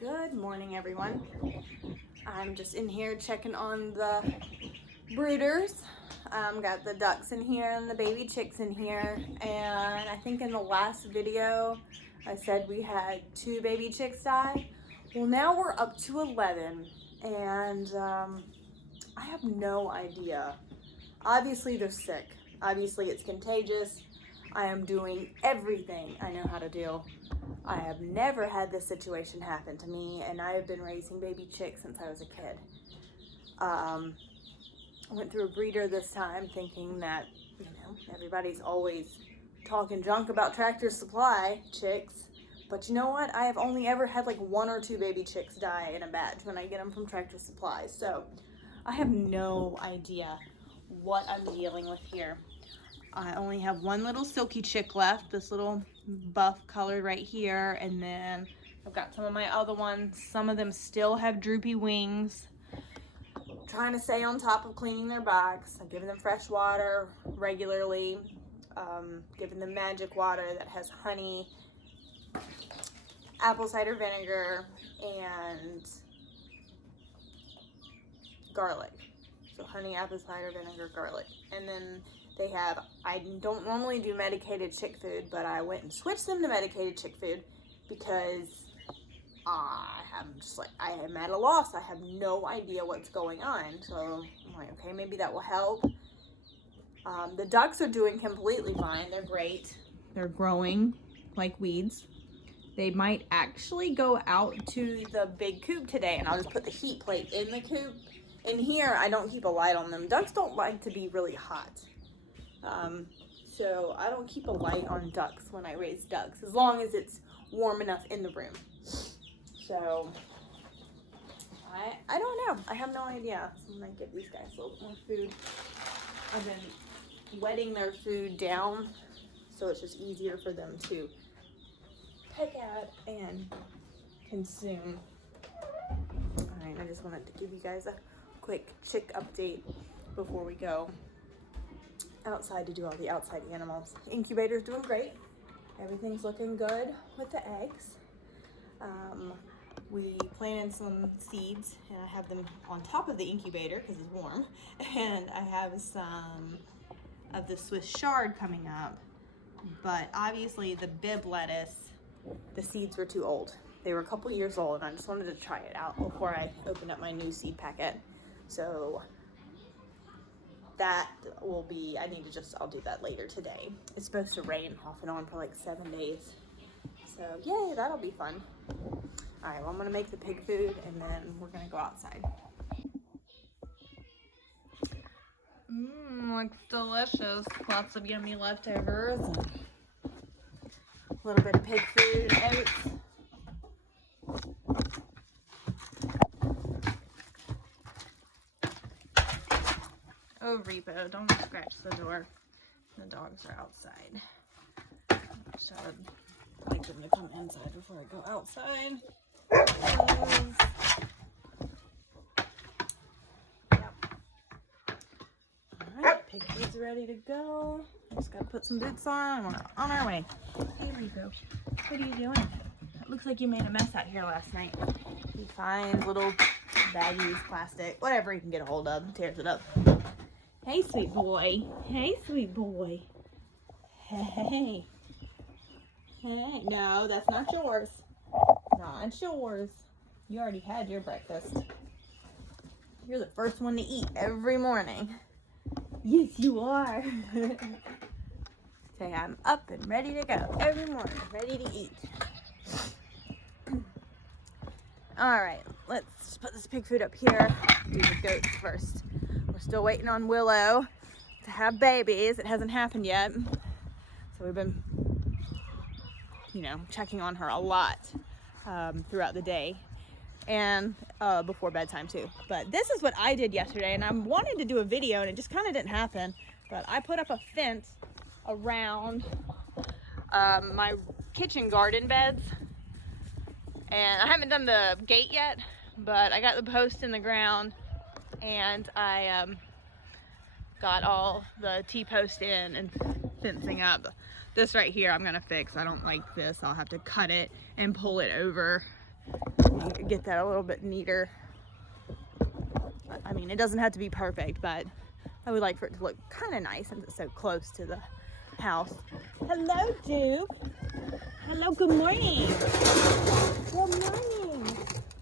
Good morning, everyone. I'm just in here checking on the brooders. Got the ducks in here and the baby chicks in here. And I think in the last video, I said we had 2 baby chicks die. Well, now we're up to 11. And I have no idea. Obviously, they're sick. Obviously, it's contagious. I am doing everything I know how to do. I have never had this situation happen to me, and I have been raising baby chicks since I was a kid. I went through a breeder this time thinking that, everybody's always talking junk about Tractor Supply chicks. But you know what? I have only ever had like 1 or 2 baby chicks die in a batch when I get them from Tractor Supply. So I have no idea what I'm dealing with here. I only have 1 little silky chick left, this little buff color right here, and then I've got some of my other ones. Some of them still have droopy wings. I'm trying to stay on top of cleaning their box. I'm giving them fresh water regularly, giving them magic water that has honey, apple cider vinegar, and garlic. So honey, apple cider vinegar, garlic. And then they have, I don't normally do medicated chick food, but I went and switched them to medicated chick food because I am at a loss. I have no idea what's going on. So I'm like, okay, maybe that will help. The ducks are doing completely fine. They're great. They're growing like weeds. They might actually go out to the big coop today, and I'll just put the heat plate in the coop. In here, I don't keep a light on them. Ducks don't like to be really hot. So I don't keep a light on ducks when I raise ducks, as long as it's warm enough in the room. So I don't know. I have no idea. So I'm gonna give these guys a little more food. I've been wetting their food down, so it's just easier for them to pick at and consume. All right, I just wanted to give you guys a quick chick update before we go outside to do all the outside animals. The incubator's doing great. Everything's looking good with the eggs. We planted some seeds, and I have them on top of the incubator because it's warm. And I have some of the Swiss chard coming up. But obviously the Bibb lettuce, the seeds were too old. They were a couple years old, and I just wanted to try it out before I opened up my new seed packet. So that will be, I'll do that later today. It's supposed to rain off and on for like 7 days. So yay, that'll be fun. All right, well, I'm gonna make the pig food and then we're gonna go outside. Looks delicious. Lots of yummy leftovers. A little bit of pig food and oats. Oh, Repo, don't scratch the door. The dogs are outside. So I would like them to come inside before I go outside. Yep. Alright, pig food's ready to go. Just gotta put some boots on and we're on our way. Hey, Repo, what are you doing? It looks like you made a mess out here last night. He finds little baggies, plastic, whatever he can get a hold of, tears it up. Hey, sweet boy. Hey, sweet boy. Hey. Hey. No, that's not yours. Not yours. You already had your breakfast. You're the first one to eat every morning. Yes, you are. Say, I'm up and ready to go every morning, ready to eat. All right, let's put this pig food up here. Do the goats first. We're still waiting on Willow to have babies. It hasn't happened yet. So we've been, checking on her a lot throughout the day and before bedtime too. But this is what I did yesterday, and I wanted to do a video and it just kind of didn't happen. But I put up a fence around my kitchen garden beds. And I haven't done the gate yet, but I got the post in the ground and I got all the T-post in and fencing up. This right here I'm gonna fix. I don't like this. I'll have to cut it and pull it over and get that a little bit neater. I mean, it doesn't have to be perfect, but I would like for it to look kind of nice since it's so close to the house. Hello, Duke. Hello, good morning. Good morning.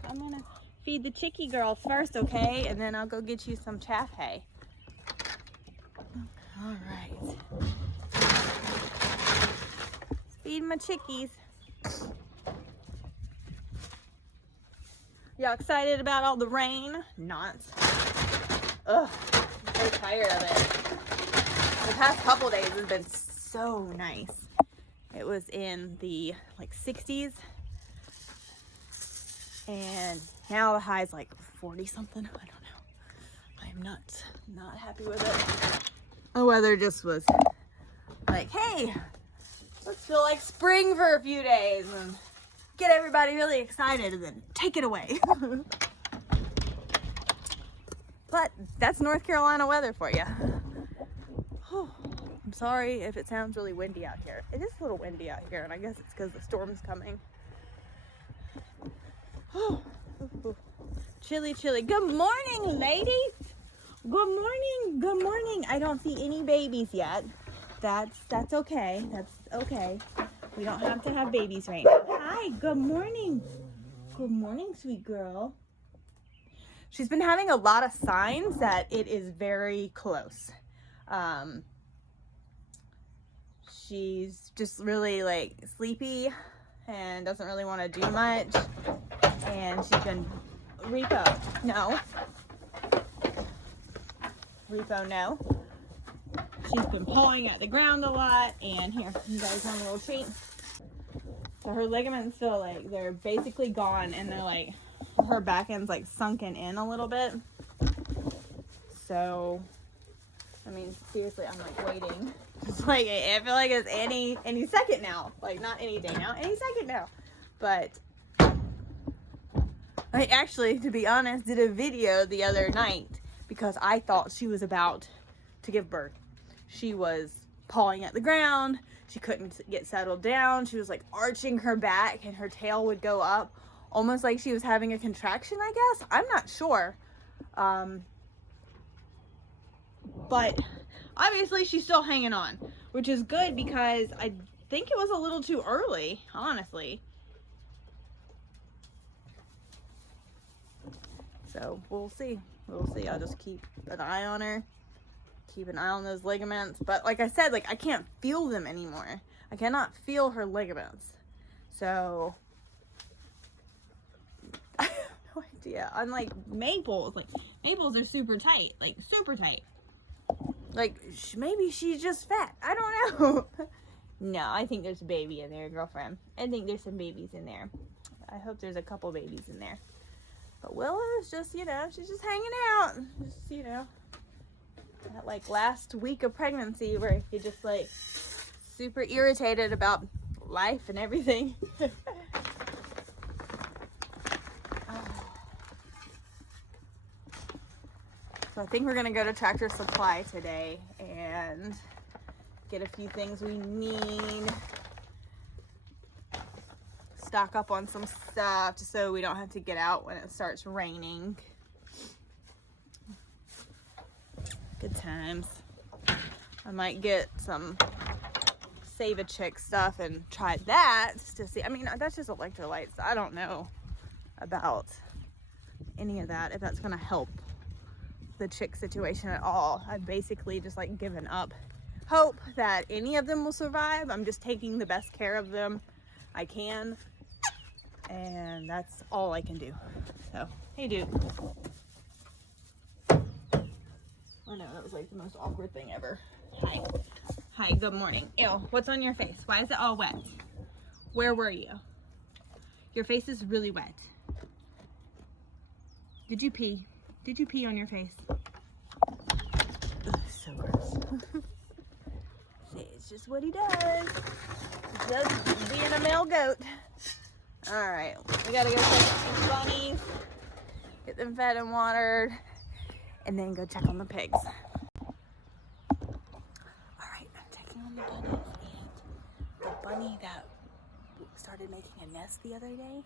I'm gonna feed the chickie girl first, okay? And then I'll go get you some chaff hay. All right. Feed my chickies. Y'all excited about all the rain? Not. Ugh, I'm so tired of it. The past couple days has been so nice. It was in the like 60s. And now the high's like 40 something. I don't know. I'm not happy with it. The weather just was like, hey, let's feel like spring for a few days and get everybody really excited and then take it away. But that's North Carolina weather for you. I'm sorry if it sounds really windy out here. It is a little windy out here, and I guess it's because the storm's coming. Chilly, chilly. Good morning, ladies. Good morning. Good morning. I don't see any babies yet. That's okay. That's okay. We don't have to have babies right now. Hi. Good morning. Good morning, sweet girl. She's been having a lot of signs that it is very close. She's just really like sleepy and doesn't really want to do much. And she's been, Repo, no. Repo, no. She's been pawing at the ground a lot. And here, you guys want a little treat? So her ligaments feel like they're basically gone, and they're like, her back end's like sunken in a little bit. So, I mean, seriously, I'm like waiting. It's like, I feel like it's any second now. Like, not any day now, any second now. But I actually, to be honest, did a video the other night because I thought she was about to give birth. She was pawing at the ground. She couldn't get settled down. She was like arching her back and her tail would go up, almost like she was having a contraction, I guess. I'm not sure. But obviously she's still hanging on, which is good because I think it was a little too early, honestly. So we'll see. We'll see. I'll just keep an eye on her. Keep an eye on those ligaments. But like I said, like I can't feel them anymore. I cannot feel her ligaments. So I have no idea. Unlike maples, like maples are super tight, like super tight. Like maybe she's just fat. I don't know. No, I think there's a baby in there, girlfriend. I think there's some babies in there. I hope there's a couple babies in there. But Willow's just, you know, she's just hanging out. Just, you know, that like last week of pregnancy where you're just like super irritated about life and everything. So I think we're gonna go to Tractor Supply today and get a few things we need. Stock up on some stuff just so we don't have to get out when it starts raining. Good times. I might get some Save a Chick stuff and try that to see. I mean, that's just electrolytes. I don't know about any of that, if that's gonna help the chick situation at all. I've basically just like given up hope that any of them will survive. I'm just taking the best care of them I can, and that's all I can do. So, hey dude. I know, that was like the most awkward thing ever. Hi. Hi, good morning. Ew, what's on your face? Why is it all wet? Where were you? Your face is really wet. Did you pee? Did you pee on your face? Ugh, so gross. See, it's just what he does. Just being a male goat. Alright, we gotta go check these bunnies, get them fed and watered, and then go check on the pigs. Alright, I'm checking on the bunnies, and the bunny that started making a nest the other day,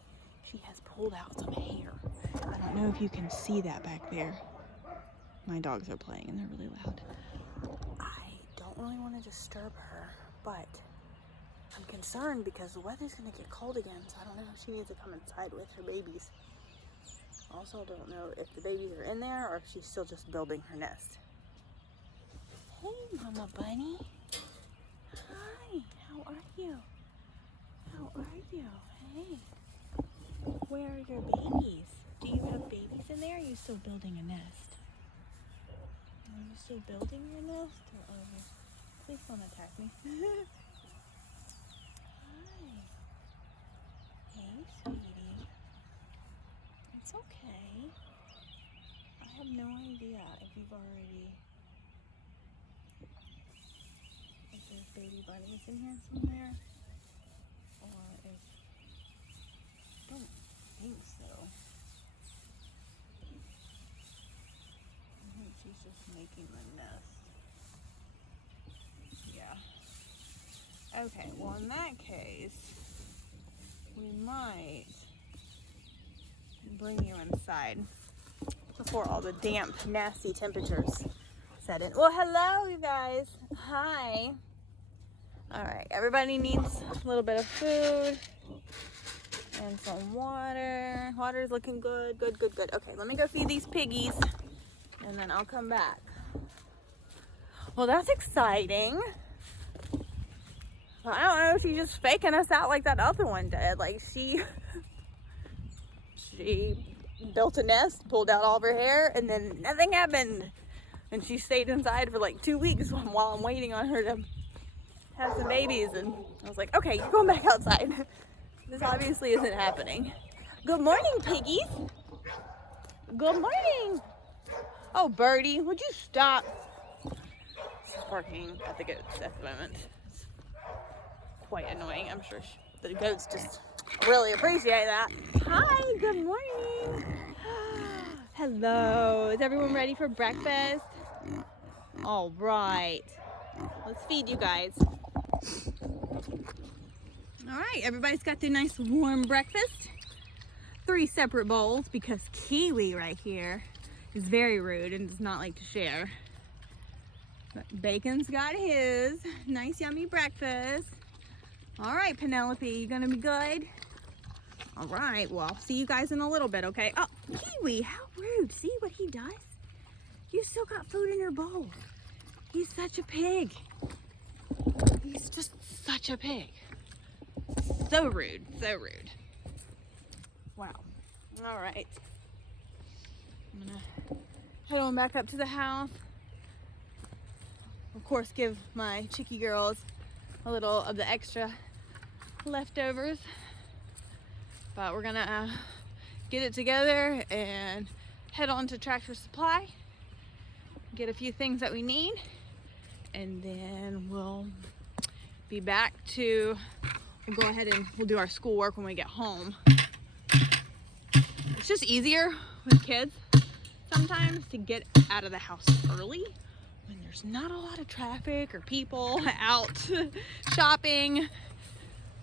she has pulled out some hair. I don't know if you can see that back there. My dogs are playing and they're really loud. I don't really want to disturb her, but I'm concerned because the weather's going to get cold again, so I don't know if she needs to come inside with her babies. Also, don't know if the babies are in there or if she's still just building her nest. Hey, Mama Bunny. Hi, how are you? How are you? Hey. Where are your babies? Do you have babies in there? Or are you still building a nest? Are you still building your nest? Or are you... Please don't attack me. Hi. Hey, sweetie. It's okay. I have no idea if you've already... If there's baby bunnies in here somewhere. Or if... I don't think so. I think she's just making the nest. Yeah. Okay, well in that case, we might bring you inside before all the damp, nasty temperatures set in. Well, hello you guys. Hi. All right, everybody needs a little bit of food and some water. Water's looking good, good, good, good. Okay, let me go feed these piggies and then I'll come back. Well, that's exciting. I don't know if she's just faking us out like that other one did. Like she built a nest, pulled out all of her hair, and then nothing happened. And she stayed inside for like 2 weeks while I'm waiting on her to have some babies. And I was like, okay, you're going back outside. This obviously isn't happening. Good morning, piggies. Good morning. Oh, Birdie, would you stop? She's barking at the goats at the moment. It's quite annoying. I'm sure the goats just really appreciate that. Hi, good morning. Hello. Is everyone ready for breakfast? All right. Let's feed you guys. All right, everybody's got their nice warm breakfast. 3 separate bowls because Kiwi right here is very rude and does not like to share. But Bacon's got his nice yummy breakfast. All right, Penelope, you gonna be good? All right, well, I'll see you guys in a little bit, okay? Oh, Kiwi, how rude. See what he does? You still got food in your bowl. He's such a pig. He's just such a pig. So rude, so rude. Wow. All right. I'm gonna head on back up to the house. Of course, give my chickie girls a little of the extra leftovers. But we're gonna get it together and head on to Tractor Supply, get a few things that we need, and then we'll be back to, we'll go ahead and we'll do our schoolwork when we get home. It's just easier with kids sometimes to get out of the house early when there's not a lot of traffic or people out shopping,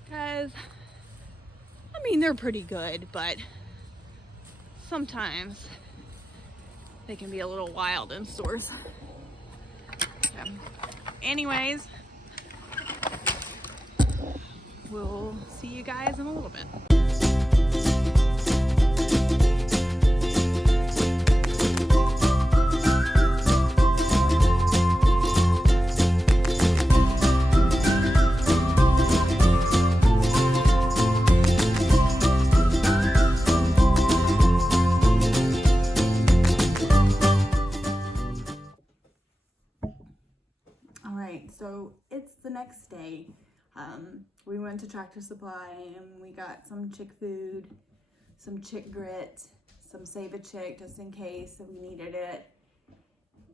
because I mean, they're pretty good, but sometimes they can be a little wild in stores. So, anyways, we'll see you guys in a little bit. So it's the next day. We went to Tractor Supply and we got some chick food, some chick grit, some Save a Chick just in case that we needed it.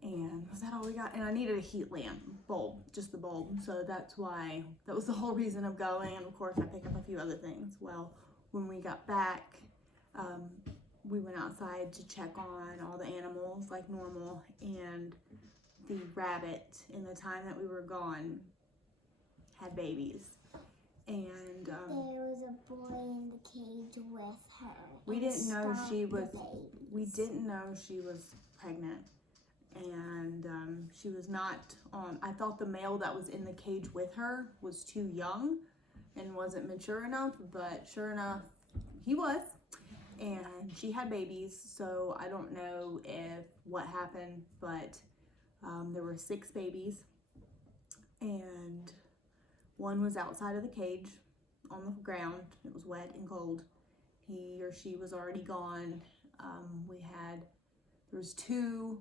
And was that all we got? And I needed a heat lamp bulb, just the bulb. So that's why, that was the whole reason of going. And of course I picked up a few other things. Well, when we got back, we went outside to check on all the animals like normal, and the rabbit in the time that we were gone had babies. And there was a boy in the cage with her. We didn't know she was. The babies. We didn't know she was pregnant, and she was not. I thought the male that was in the cage with her was too young and wasn't mature enough, but sure enough, he was. And she had babies, so I don't know if what happened, but there were 6 babies, and one was outside of the cage on the ground. It was wet and cold. He or she was already gone. There was 2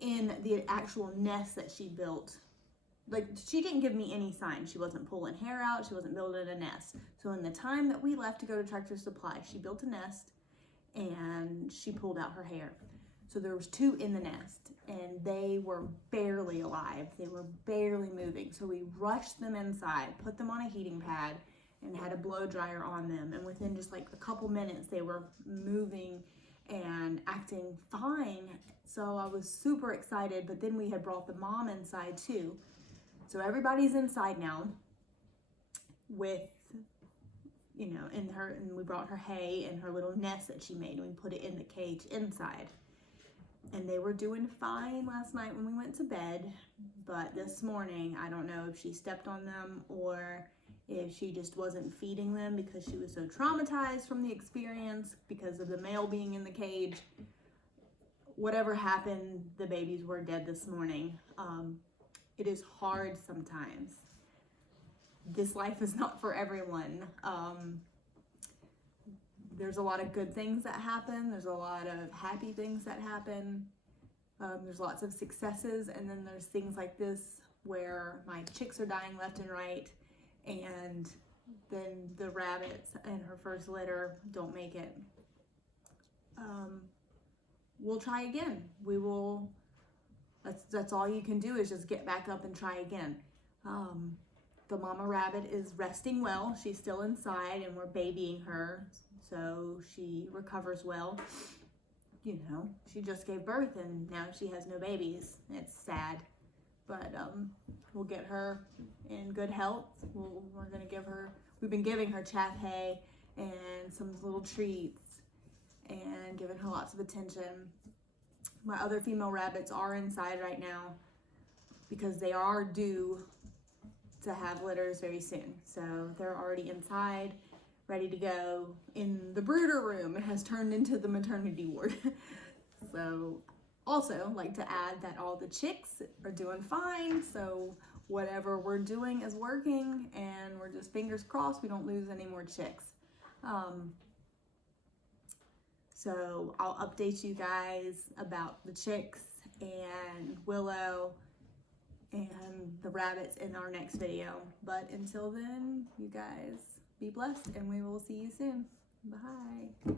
in the actual nest that she built. Like, she didn't give me any sign. She wasn't pulling hair out. She wasn't building a nest. So in the time that we left to go to Tractor Supply, she built a nest and she pulled out her hair. So there was 2 in the nest and they were barely alive. They were barely moving. So we rushed them inside, put them on a heating pad, and had a blow dryer on them. And within just like a couple minutes, they were moving and acting fine. So I was super excited, but then we had brought the mom inside too. So everybody's inside now with, and we brought her hay and her little nest that she made, and we put it in the cage inside. And they were doing fine last night when we went to bed, but this morning, I don't know if she stepped on them or if she just wasn't feeding them because she was so traumatized from the experience because of the male being in the cage. Whatever happened, the babies were dead this morning. It is hard sometimes. This life is not for everyone. There's a lot of good things that happen. There's a lot of happy things that happen. There's lots of successes, and then there's things like this where my chicks are dying left and right, and then the rabbits and her first litter don't make it. We'll try again. We will. That's all you can do is just get back up and try again. The mama rabbit is resting well. She's still inside and we're babying her so she recovers well. She just gave birth and now she has no babies. It's sad, but we'll get her in good health. We've been giving her chaff hay and some little treats and giving her lots of attention. My other female rabbits are inside right now because they are due to have litters very soon. So they're already inside, ready to go in the brooder room. It has turned into the maternity ward. So also like to add that all the chicks are doing fine. So whatever we're doing is working and we're just fingers crossed we don't lose any more chicks. So I'll update you guys about the chicks and Willow and the rabbits in our next video. But until then, you guys be blessed and we will see you soon. Bye.